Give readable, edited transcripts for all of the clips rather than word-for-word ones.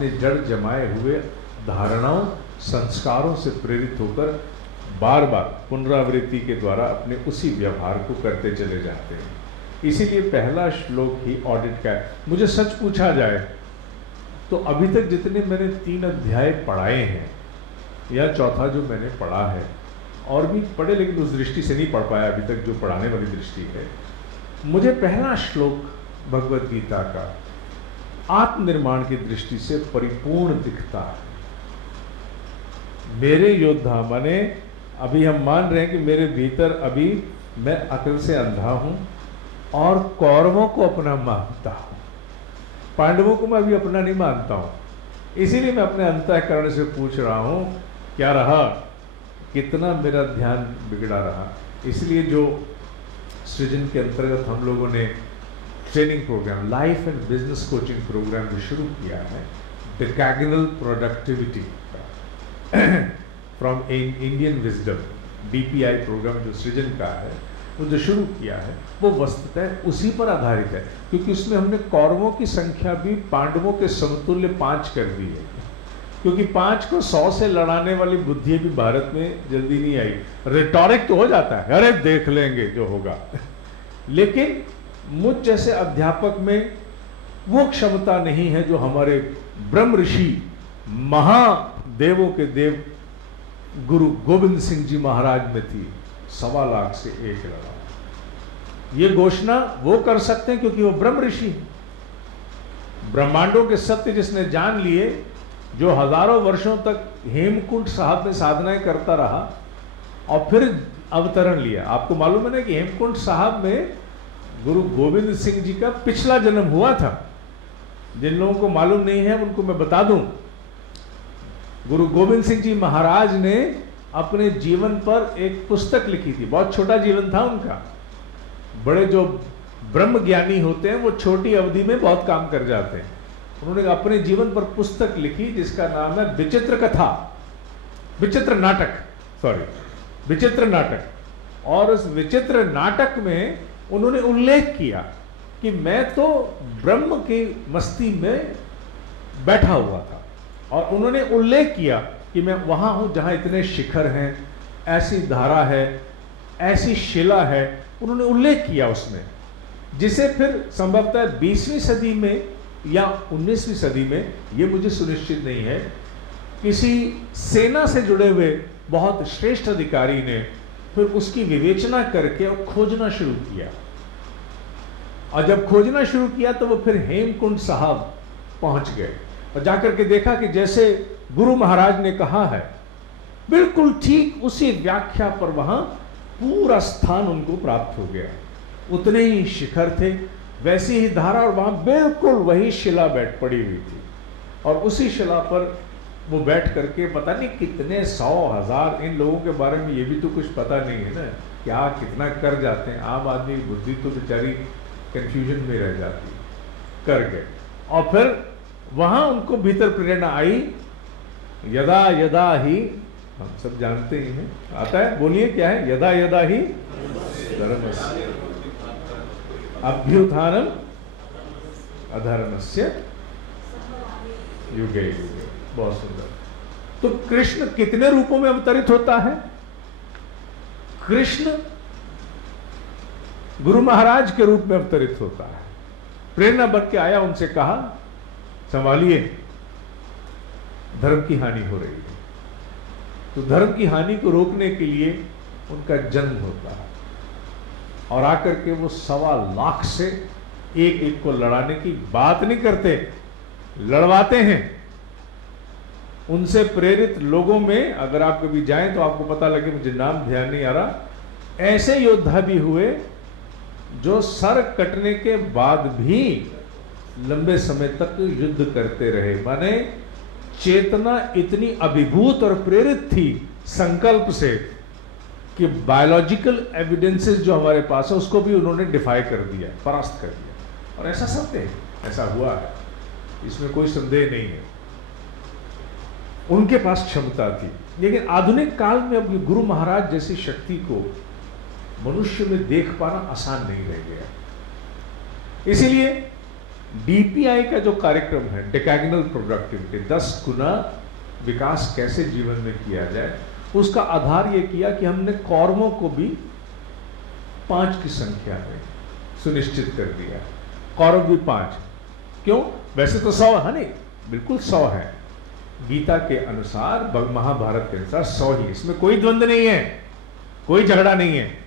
अपने जड़ जमाए हुए धारणाओं संस्कारों से प्रेरित होकर बार बार पुनरावृत्ति के द्वारा अपने उसी व्यवहार को करते चले जाते हैं। इसीलिए पहला श्लोक ही ऑडिट का है। मुझे सच पूछा जाए तो अभी तक जितने मैंने 3 अध्याय पढ़ाए हैं या चौथा जो मैंने पढ़ा है, और भी पढ़े लेकिन उस दृष्टि से नहीं पढ़ पाया अभी तक जो पढ़ाने वाली दृष्टि है, मुझे पहला श्लोक भगवत गीता का आत्मनिर्माण की दृष्टि से परिपूर्ण दिखता है। मेरे योद्धा, माने अभी हम मान रहे हैं कि मेरे भीतर अभी मैं अकल से अंधा हूं और कौरवों को अपना मानता हूं, पांडवों को मैं अभी अपना नहीं मानता हूं। इसीलिए मैं अपने अंतःकरण से पूछ रहा हूं, क्या रहा, कितना मेरा ध्यान बिगड़ा रहा। इसलिए जो सृजन के अंतर्गत हम लोगों ने training program, life and business coaching program भी शुरू किया है, decagonal productivity from Indian wisdom, DPI program जो सृजन का है, वो जो शुरू किया है वो वस्तुतः उसी पर आधारित है, क्योंकि उसमें हमने कौरवों की संख्या भी पांडवों के समतुल्य 5 कर दी है, क्योंकि 5 को 100 से लड़ाने वाली बुद्धि भी भारत में जल्दी नहीं आई। रिटॉरिक तो हो जाता है, अरे देख लेंगे जो होगा, लेकिन मुझ जैसे अध्यापक में वो क्षमता नहीं है जो हमारे ब्रह्म ऋषि महादेवों के देव गुरु गोविंद सिंह जी महाराज में थी। 1.25 लाख से 1 लड़ा। ये घोषणा वो कर सकते हैं क्योंकि वो ब्रह्म ऋषि है। ब्रह्मांडों के सत्य जिसने जान लिए, जो हजारों वर्षों तक हेमकुंड साहब में साधनाएं करता रहा और फिर अवतरण लिया। आपको मालूम है ना कि हेमकुंड साहब में गुरु गोविंद सिंह जी का पिछला जन्म हुआ था। जिन लोगों को मालूम नहीं है उनको मैं बता दूं, गुरु गोविंद सिंह जी महाराज ने अपने जीवन पर एक पुस्तक लिखी थी। बहुत छोटा जीवन था उनका। बड़े जो ब्रह्म ज्ञानी होते हैं वो छोटी अवधि में बहुत काम कर जाते हैं। उन्होंने अपने जीवन पर पुस्तक लिखी जिसका नाम है विचित्र कथा, विचित्र नाटक, विचित्र नाटक। और उस विचित्र नाटक में उन्होंने उल्लेख किया कि मैं तो ब्रह्म की मस्ती में बैठा हुआ था, और उन्होंने उल्लेख किया कि मैं वहां हूं जहां इतने शिखर हैं, ऐसी धारा है, ऐसी शिला है। उन्होंने उल्लेख किया उसमें, जिसे फिर संभवतः 20वीं सदी में या 19वीं सदी में, ये मुझे सुनिश्चित नहीं है, किसी सेना से जुड़े हुए बहुत श्रेष्ठ अधिकारी ने फिर उसकी विवेचना करके और खोजना शुरू किया। और जब खोजना शुरू किया तो वो फिर हेमकुंड साहब पहुंच गए और जाकर के देखा कि जैसे गुरु महाराज ने कहा है, बिल्कुल ठीक उसी व्याख्या पर वहां पूरा स्थान उनको प्राप्त हो गया। उतने ही शिखर थे, वैसी ही धारा, और वहां बिल्कुल वही शिला बैठ पड़ी हुई थी। और उसी शिला पर वो बैठ करके पता नहीं कितने 100,000, इन लोगों के बारे में ये भी तो कुछ पता नहीं है ना, क्या कितना कर जाते हैं। आम आदमी की बुद्धि तो बेचारी कंफ्यूजन में रह जाती, कर गए। और फिर वहां उनको भीतर प्रेरणा आई, यदा यदा ही, हम सब जानते ही हैं, आता है, बोलिए क्या है, यदा यदा ही धर्मस्य अभ्युत्थानम अधर्मस्य युगे युगे। बहुत सुंदर। तो कृष्ण कितने रूपों में अवतरित होता है? कृष्ण गुरु महाराज के रूप में अवतरित होता है। प्रेरणा बन के आया, उनसे कहा संभालिए, धर्म की हानि हो रही है। तो धर्म की हानि को रोकने के लिए उनका जन्म होता है, और आकर के वो 1.25 लाख से एक एक को लड़ाने की बात नहीं करते, लड़वाते हैं। उनसे प्रेरित लोगों में अगर आप कभी जाएं तो आपको पता लगे, मुझे नाम ध्यान नहीं आ रहा, ऐसे योद्धा भी हुए जो सर कटने के बाद भी लंबे समय तक युद्ध करते रहे। माने चेतना इतनी अभिभूत और प्रेरित थी संकल्प से कि बायोलॉजिकल एविडेंसेस जो हमारे पास है उसको भी उन्होंने डिफाई कर दिया, परास्त कर दिया। और ऐसा सत्य है, ऐसा हुआ है, इसमें कोई संदेह नहीं है। उनके पास क्षमता थी। लेकिन आधुनिक काल में अब गुरु महाराज जैसी शक्ति को मनुष्य में देख पाना आसान नहीं रह गया। इसीलिए डीपीआई का जो कार्यक्रम है, डेकागनल प्रोडक्टिविटी, 10 गुना विकास कैसे जीवन में किया जाए, उसका आधार ये किया कि हमने कौरवों को भी 5 की संख्या में सुनिश्चित कर दिया। कौरव भी 5। क्यों? वैसे तो 100 है, नहीं बिल्कुल 100 है, गीता के अनुसार, महाभारत के अनुसार 100 ही, इसमें कोई द्वंद्व नहीं है, कोई झगड़ा नहीं है।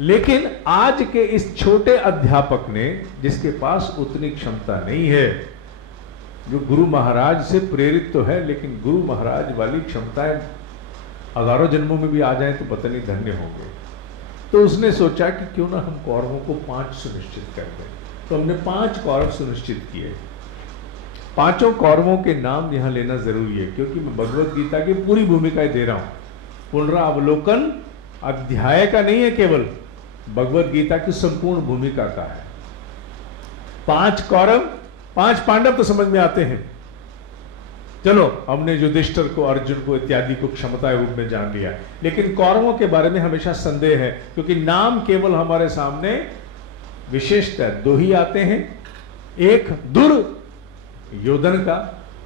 लेकिन आज के इस छोटे अध्यापक ने, जिसके पास उतनी क्षमता नहीं है, जो गुरु महाराज से प्रेरित तो है, लेकिन गुरु महाराज वाली क्षमताएं हजारों जन्मों में भी आ जाए तो पता नहीं धन्य होंगे, तो उसने सोचा कि क्यों ना हम कौरवों को 5 सुनिश्चित कर दें। तो हमने 5 कौरव सुनिश्चित किए। 5 कौरवों के नाम यहां लेना जरूरी है, क्योंकि मैं भगवत गीता की पूरी भूमिकाएं दे रहा हूं, पुनरावलोकन अध्याय का नहीं है, केवल भगवत गीता की संपूर्ण भूमिका का है। 5 कौरव, 5 पांडव तो समझ में आते हैं, चलो हमने युधिष्ठिर को, अर्जुन को इत्यादि को क्षमता रूप में जान लिया, लेकिन कौरवों के बारे में हमेशा संदेह है, क्योंकि नाम केवल हमारे सामने विशेषतः 2 ही आते हैं। एक दुर्योधन का,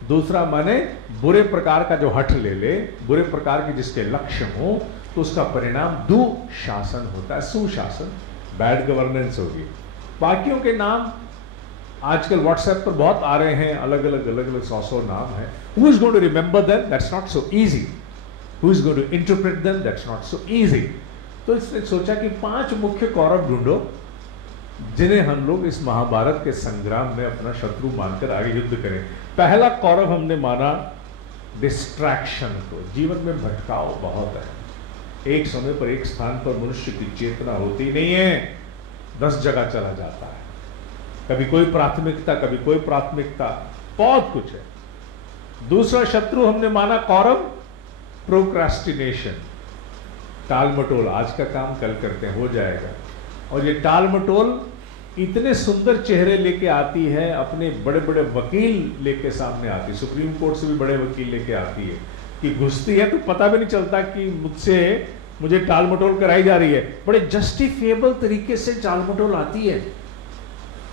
दूसरा माने बुरे प्रकार का जो हठ ले, बुरे प्रकार के जिसके लक्ष्य हो, तो उसका परिणाम दुशासन होता है, सुशासन, बैड गवर्नेंस होगी। बाकियों के नाम आजकल व्हाट्सएप पर बहुत आ रहे हैं, अलग अलग 100 नाम है। Who is going to remember them? That's not so easy. Who is going to interpret them? That's not so easy. तो इसने सोचा कि 5 मुख्य कौरव ढूंढो, जिन्हें हम लोग इस महाभारत के संग्राम में अपना शत्रु मानकर आगे युद्ध करें। पहला कौरव हमने माना डिस्ट्रैक्शन को। जीवन में भटकाव बहुत है, एक समय पर एक स्थान पर मनुष्य की चेतना होती नहीं है, 10 जगह चला जाता है, कभी कोई प्राथमिकता, कभी कोई प्राथमिकता, बहुत कुछ है। दूसरा शत्रु हमने माना कौरव प्रोक्रास्टिनेशन, टाल मटोल, आज का काम कल करते हैं, हो जाएगा। और ये टाल मटोल इतने सुंदर चेहरे लेके आती है, अपने बड़े बड़े वकील लेके सामने आती है, सुप्रीम कोर्ट से भी बड़े वकील लेके आती है, कि घुसती है तो पता भी नहीं चलता कि मुझे टाल मटोल कराई जा रही है, बड़े जस्टिफिएबल तरीके से टाल मटोल आती है।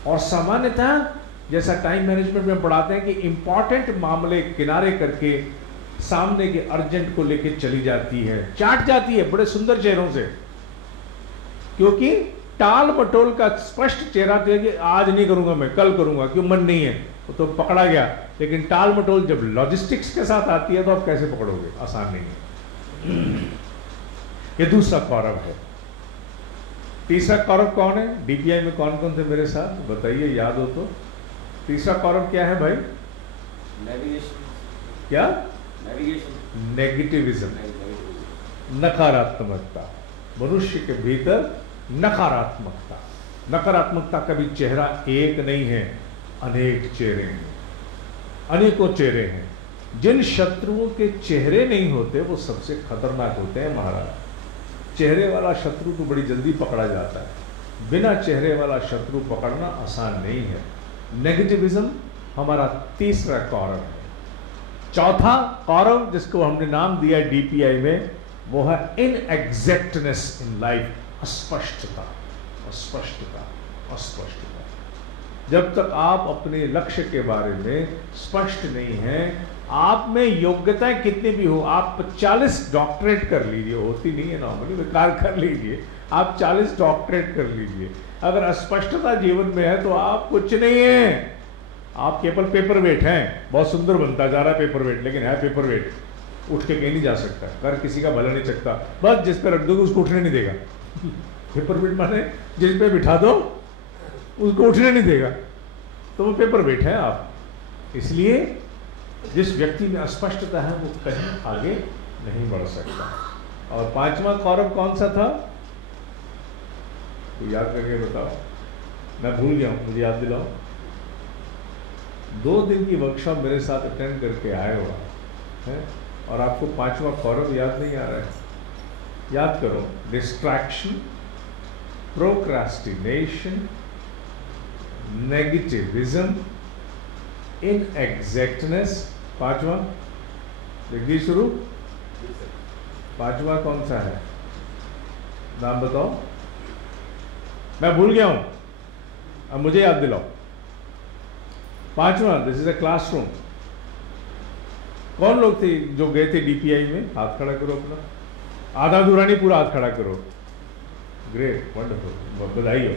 और सामान्यतः जैसा टाइम मैनेजमेंट में पढ़ाते हैं कि इंपॉर्टेंट मामले किनारे करके सामने के अर्जेंट को लेके चली जाती है, चाट जाती है बड़े सुंदर चेहरों से, क्योंकि टाल मटोल का स्पष्ट चेहरा तो है कि आज नहीं करूंगा, मैं कल करूंगा, क्यों मन नहीं है, तो पकड़ा गया। लेकिन टाल मटोल जब लॉजिस्टिक्स के साथ आती है तो आप कैसे पकड़ोगे, आसान नहीं है। ये दूसरा कौरव है। तीसरा कौरव कौन है? डीपीआई में कौन कौन थे मेरे साथ, बताइए, याद हो तो। तीसरा कौरव क्या है भाई? नेविगेशन। क्या? नेविगेशन। नेगेटिविज्म, नकारात्मकता, मनुष्य के भीतर नकारात्मकता। नकारात्मकता का भी चेहरा एक नहीं है, अनेक चेहरे हैं, अनेकों चेहरे हैं। जिन शत्रुओं के चेहरे नहीं होते वो सबसे खतरनाक होते हैं महाराज। चेहरे वाला शत्रु तो बड़ी जल्दी पकड़ा जाता है, बिना चेहरे वाला शत्रु पकड़ना आसान नहीं है। नेगेटिविज्म हमारा तीसरा कौरव है। चौथा कौरव जिसको हमने नाम दिया डीपीआई में, वो है इनएग्जैक्टनेस इन लाइफ, अस्पष्टता, अस्पष्टता, अस्पष्टता। जब तक आप अपने लक्ष्य के बारे में स्पष्ट नहीं हैं, आप में योग्यताएं कितनी भी हो, आप 40 डॉक्टरेट कर लीजिए, होती नहीं है नॉर्मली, विकार कर लीजिए, आप 40 डॉक्टरेट कर लीजिए, अगर अस्पष्टता जीवन में है तो आप कुछ नहीं है, आप केवल पेपर वेट हैं। बहुत सुंदर बनता जा रहा है पेपर वेट, लेकिन है पेपर वेट, उठ के कहीं नहीं जा सकता, कर किसी का भला नहीं सकता, बस जिस पर रख दोगे उसको उठने नहीं देगा। पेपर वेट माने जिस पे बिठा दो उसको उठने नहीं देगा, तो वो पेपर वेट है आप। इसलिए जिस व्यक्ति में अस्पष्टता है वो कहीं आगे नहीं बढ़ सकता। और पांचवा कौरव कौन सा था, तो याद करके बताओ, मैं भूल गया हूं, मुझे याद दिलाओ। 2 दिन की वर्कशॉप मेरे साथ अटेंड करके आए हो है, और आपको पांचवा कौरव याद नहीं आ रहा है। याद करो, डिस्ट्रैक्शन, प्रोक्रास्टिनेशन, नेगेटिविज्म, इनएग्जैक्टनेस। पांचवा देखिए शुरू, पांचवा कौन सा है, नाम बताओ, मैं भूल गया हूं, अब मुझे याद दिलाओ। 5वां, दिस इज अ क्लासरूम। कौन लोग थे जो गए थे डीपीआई में? हाथ खड़ा करो अपना, आधा अधूरा नहीं, पूरा हाथ खड़ा करो। ग्रेट, वंडरफुल, बधाई हो।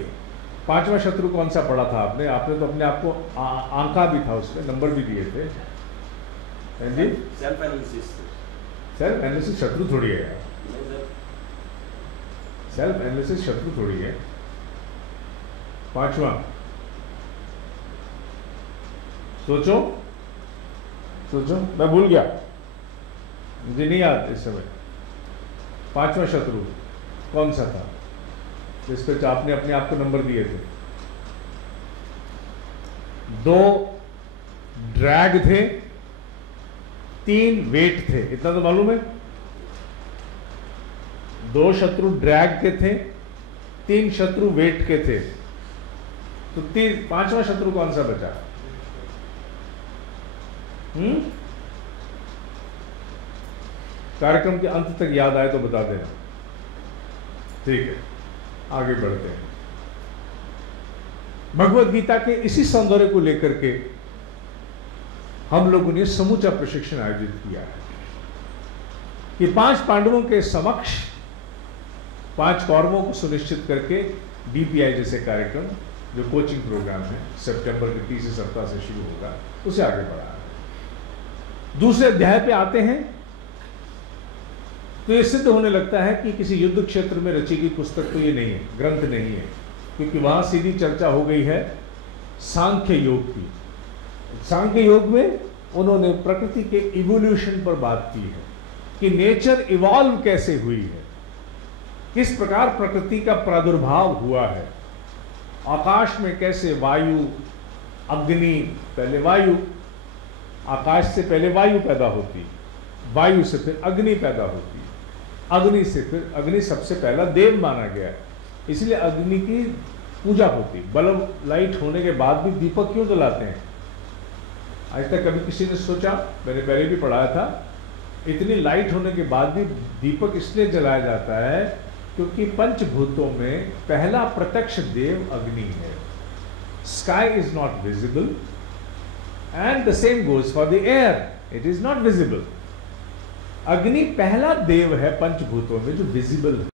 5वां शत्रु कौन सा पढ़ा था आपने? आपने तो अपने आप को आंका भी था, उसमें नंबर भी दिए थे। जी, सेल्फ एनालिसिस। सेल्फ एनालिसिस शत्रु थोड़ी है यार, सेल्फ एनालिसिस शत्रु थोड़ी है। 5वां, सोचो सोचो, मैं भूल गया, मुझे नहीं याद इस समय। 5वां शत्रु कौन सा था जिस पे आपने अपने आप को नंबर दिए थे? 2 ड्रैग थे, 3 वेट थे, इतना तो मालूम है। 2 शत्रु ड्रैग के थे, 3 शत्रु वेट के थे, तो 5वां शत्रु कौन सा बचा? कार्यक्रम के अंत तक याद आए तो बता देना। ठीक है, आगे बढ़ते हैं। भगवत गीता के इसी सौंदर्य को लेकर के हम लोगों ने समूचा प्रशिक्षण आयोजित किया है कि 5 पांडवों के समक्ष 5 कौरवों को सुनिश्चित करके डीपीआई जैसे कार्यक्रम, जो कोचिंग प्रोग्राम है, सितंबर के तीसरे सप्ताह से शुरू होगा, उसे आगे बढ़ा है। दूसरे अध्याय पे आते हैं तो ये सिद्ध होने लगता है कि किसी युद्ध क्षेत्र में रची गई पुस्तक तो ये नहीं है, ग्रंथ नहीं है, क्योंकि वहां सीधी चर्चा हो गई है सांख्य योग की। सांख्य योग में उन्होंने प्रकृति के इवोल्यूशन पर बात की है कि नेचर इवॉल्व कैसे हुई है, किस प्रकार प्रकृति का प्रादुर्भाव हुआ है, आकाश में कैसे वायु, अग्नि, पहले वायु, आकाश से पहले वायु पैदा होती, वायु से फिर अग्नि पैदा होती, अग्नि से फिर, अग्नि सबसे पहला देव माना गया, इसलिए अग्नि की पूजा होती। बल्ब लाइट होने के बाद भी दीपक क्यों जलाते हैं? आज तक कभी किसी ने सोचा? मैंने पहले भी पढ़ाया था, इतनी लाइट होने के बाद भी दीपक इसलिए जलाया जाता है क्योंकि पंचभूतों में पहला प्रत्यक्ष देव अग्नि है। Sky is not visible and the same goes for the air, it is not visible. अग्नि पहला देव है पंचभूतों में जो विजिबल है।